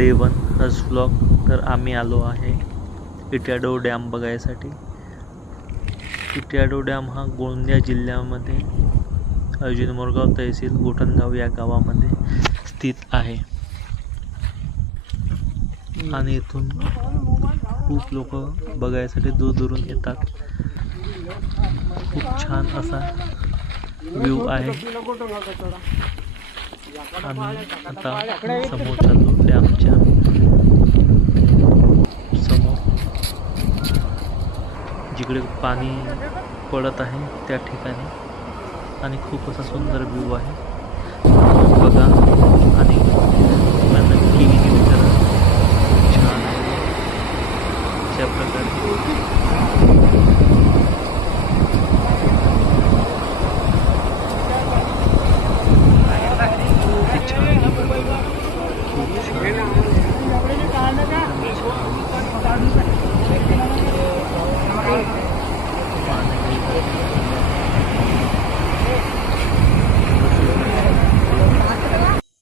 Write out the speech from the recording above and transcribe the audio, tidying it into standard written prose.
Day 1 Harsh blog. तर आम्ही आलो आहे इट्याडो डॅम बघायसाठी. इट्याडो डॅम हा गोंदिया जिल्ह्यामध्ये अर्जुन मोरगाव तहसील गोठणगाव या गावामध्ये स्थित आहे आणि इथून खूप लोक बघायसाठी दूरदूरून येतात. खूप छान असा व्ह्यू आहे. आम्ही आता समोर चाललो डॅमच्या समोर, जिकडे पाणी पडत आहे त्या ठिकाणी, आणि खूप असा सुंदर व्ह्यू आहे. बघा आणि नक्की विजिट करा. छान आहे अशा प्रकारे. खूप छान, खूप छान.